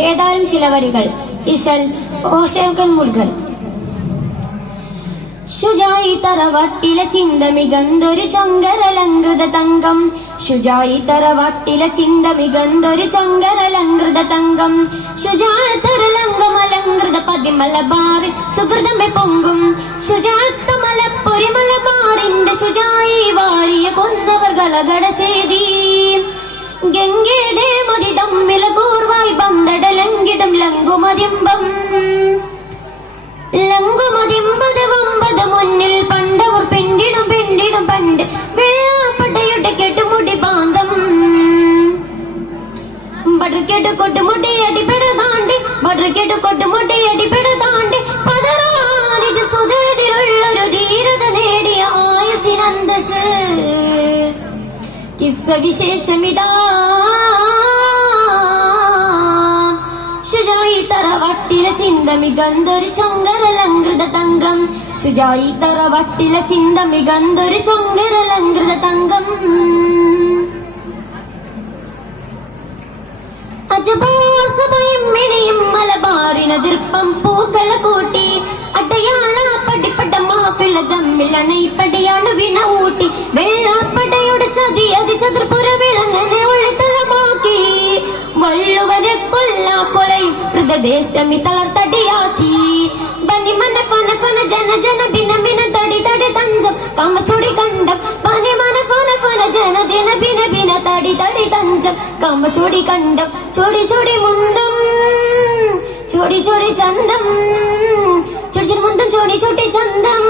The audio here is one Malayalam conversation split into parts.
ഏതാനും ചില വരികൾ. ഇശൽ ഓഷേക്കൻ മുൾകൾ ശുചായി തറവട്ടില ചിന്ത മികന്തൊരു ചങ്കരലങ്കൃത തങ്കം. ശുചായി തറവട്ടില ചിന്ത മികന്തൊരു ചങ്കരലങ്കൃത തങ്കം. ശുചാത്തരലങ്കമലങ്കൃത പതിമലബാറിൽ സുഹൃതമെ പൊങ്കും. ശുചാത്തമലപ്പൊരിമലബാറിന്റെ ശുചായി വാരിയ കൊന്നവർ ഗലഗട ചെയ്തി ബട്ടർക്കെട്ട് കൊട്ടുമുട്ടി അടിപ്പെടതാണ്ട് ബട്ടർക്കെട്ട് കൊട്ടുമുട്ടി അടിപ്പെടതാണ്ട് പതറാനിത് സുതരത്തിലുള്ളൊരു ധീരത നേടിയ ആയുസിനന്തസ്. കിസ്സ വിശേഷമിതാ തറവട്ടില ചിന്ത മികന്തൊരു ചൊങ്കരലങ്കൃത തങ്കം. ശുചായി തറവട്ടില ചിന്ത മികന്തൊരു ചൊങ്കരലങ്കൃത തങ്കം. മലബാറിനതിർപ്പം പൂക്കള കൂട്ടി അടയാള പടിപ്പട മാപ്പിള തമ്മിൽ അണയിപ്പടയാണ് വിണ ഊട്ടി വെള്ളാപ്പടയുടെ ചതി അതി ചതുർപ്പുര വിളങ്ങനെ ഉള്ളിത്തലമാക്കി വള്ളുവരെ കൊല്ലാ കൊലയും മൃതദേശമി തളർത്തടിയാക്കി ബനി മന ഫന ഫന ജന ജന ബിന ബിന തടി തടി തഞ്ചം കാമച്ചോടി കണ്ടം ബനി മന ഫന ഫന ജന ജന ബിന ബിന തടി തടി തഞ്ചം കാമച്ചോടി കണ്ടം ചോടി ചോടി മുന്തം ஜோடி ஜோடி சந்தம். சுடி சுடி முந்தம் ஜோடி ஜோடி சந்தம்.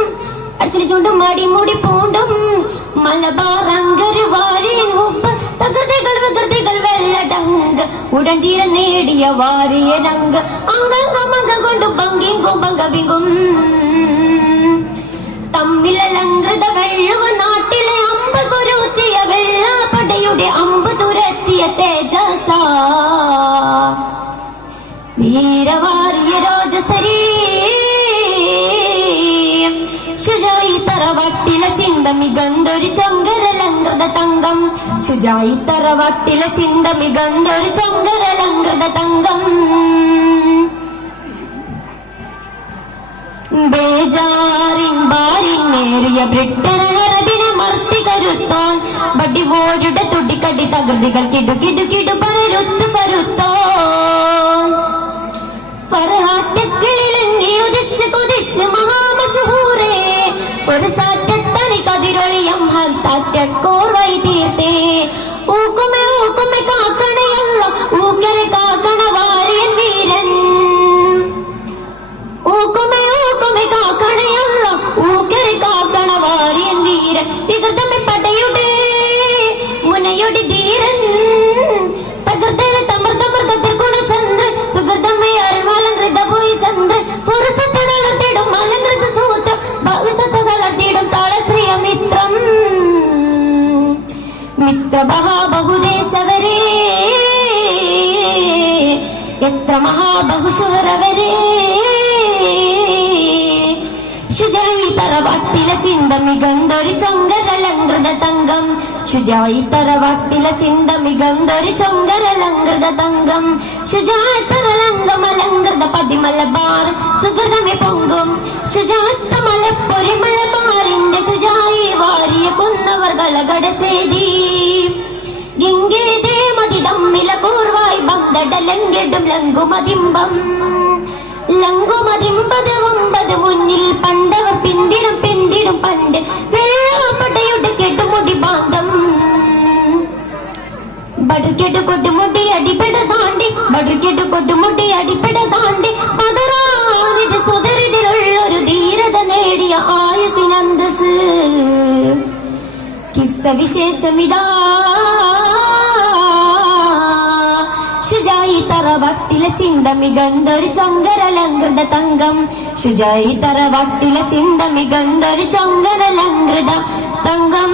அடிச்சிடி சூண்டும் மாடி மூடி பூண்டும். மலபார் அங்கரு வாரின் உப்பு தகர்த்தைகள் விகர்த்தைகள் வெள்ளடங்க. உடன் தீர நேடிய வாரிய ரங்க அங்கங்க மங்க கொண்டு பங்கிங்கும் பங்க பிங்கும் വീരവാരിയ രോജസരീ ശുചായി ചിന്ത മികന്തൊരു ചൊങ്കരലങ്കൃത തങ്കം. ശുചായി ചിന്ത മികന്തൊരു ചൊങ്കരലങ്കൃത തങ്കം. ബേജാറിൻ ബാരിന്നേറിയ ബ്രിട്ടൻ ഹരദിനെ मशहूर है മിത്ര മഹാബഹുദേശവരേ എത്ര മഹാബഹുസുവരവരേ ശുചായി തറവട്ടില ചിന്ത മികന്തൊരു ചൊങ്കരലങ്കൃത തങ്കം ശുചായി തറവട്ടില ചിന്ത മികന്തൊരു ചൊങ്കരലങ്കൃത തങ്കം ശുചാത്തരലങ്കമലങ്കൃത പതിമലബാർ സുഗതമി പൊങ്കും. ശുചാത്ത മലപ്പൊരി വാരിയ ഒമ്പത് മുന്നിൽ കെട്ടുമുടി അടിപെട താണ്ടി ബടുക്കെട്ട് കൊട്ടുമുട്ടി അടിപ്പെട കിസ്സ വിശേഷമിതാ ശുചായി തറവട്ടില ചിന്ത മികന്തൊരു ചൊങ്കരലങ്കൃത തങ്കം. ശുചായി തറവട്ടില ചിന്ത ചൊങ്കരലങ്കൃത തങ്കം.